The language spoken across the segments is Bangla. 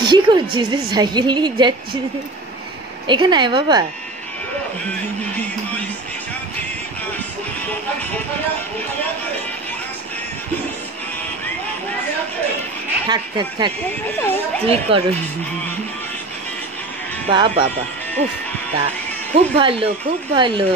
কি করছিস রে? সাইকেল নিয়ে যাচ্ছিস? এখানে আয় বাবা। থাক থাক থাক, তুই কর। বা বাবা, উফ, তা খুব ভালো, খুব ভালো।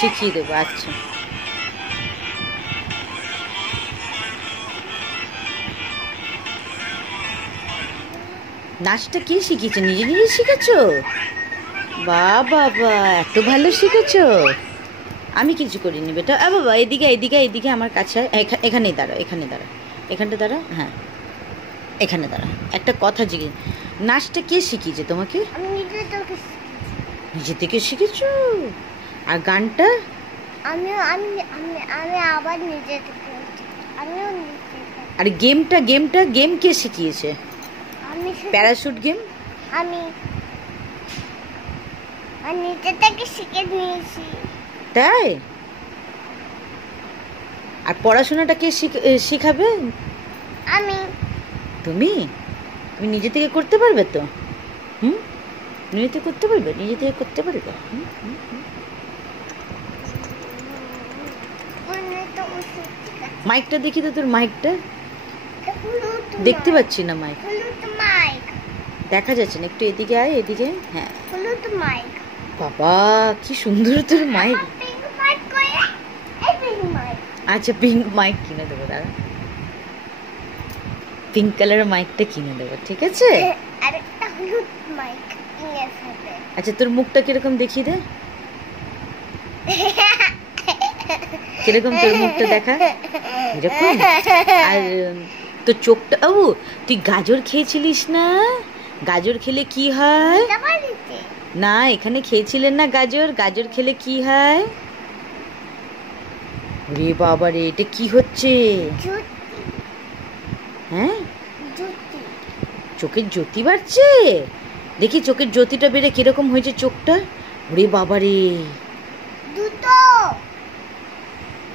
শিখিয়ে দেবো, আচ্ছা। নাচটা কে শিখিয়েছে? নিজে নিজে শিখেছো? বা বাবা, এত ভালো শিখেছো। আমি কিছু করিনি বেটা। বাবা, এদিকে এদিকে এদিকে আমার কাছে। এখানেই দাঁড়াও, এখানে দাঁড়া, এখানটা দাঁড়া। হ্যাঁ, এখানে দাঁড়া। একটা কথা জিজ্ঞেস, নাচটা কে শিখিয়েছে তোমাকে? নিজে থেকে শিখেছো? আর গানটা? আমি আবার নিজে থেকে, আমিও নিজে। আর গেমটা গেম কে শিখিয়েছে? আমি প্যারাশুট গেম আমি নিজে থেকে শিখে নিয়েছি। তাই? আর পড়াশোনাটা কে শিখাবে? আমি। তুমি নিজে থেকে করতে পারবে তো? নিজে থেকে করতে পারবে? নিজে থেকে করতে পারবে? মাইকটা দেখি তো, তোর মাইকটা দেখতে পাচ্ছি না। মাইক দেখা যাচ্ছে না, একটু এদিকে আয়, এদিকে। হ্যাঁ, বাবা কি সুন্দর তোর মাইক। আচ্ছা, পিঙ্ক মাইক কিনে দেবো, দাদা। পিঙ্ক কালারের মাইকটা কিনে দেবো, ঠিক আছে? আচ্ছা, তোর মুখটা কিরকম দেখিয়ে দে। কিরকম তোর মুখটা দেখা, এরকম। আর তোর চোখটা, ও তুই গাজর খেয়েছিলিস না? গাজর খেলে কি হয়? না, এখানে খেয়েছিলেন না গাজর? গাজর খেলে কি হয়? রে বাবা রে, এটা কি হচ্ছে? হ্যাঁ, চোখের জ্যোতি বাড়ছে। দেখি চোখের জ্যোতিটা বেড়ে কিরকম হয়েছে চোখটা। রে বাবা রে,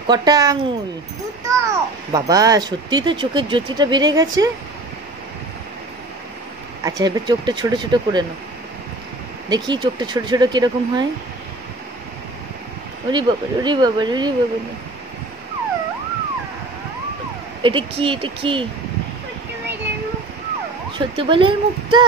কটা আঙুল? বাবা, সত্যি তো চোখের জ্যোতিটা বেড়ে গেছে। আচ্ছা, এবার চোখটা ছোট ছোট করে নাও, দেখি চোখটা ছোট ছোট কিরকম হয়। ওরে বাবা, ওরে বাবা, ওরে বাবা, এটা কি? এটা কি? সত্যি বলে মুখটা।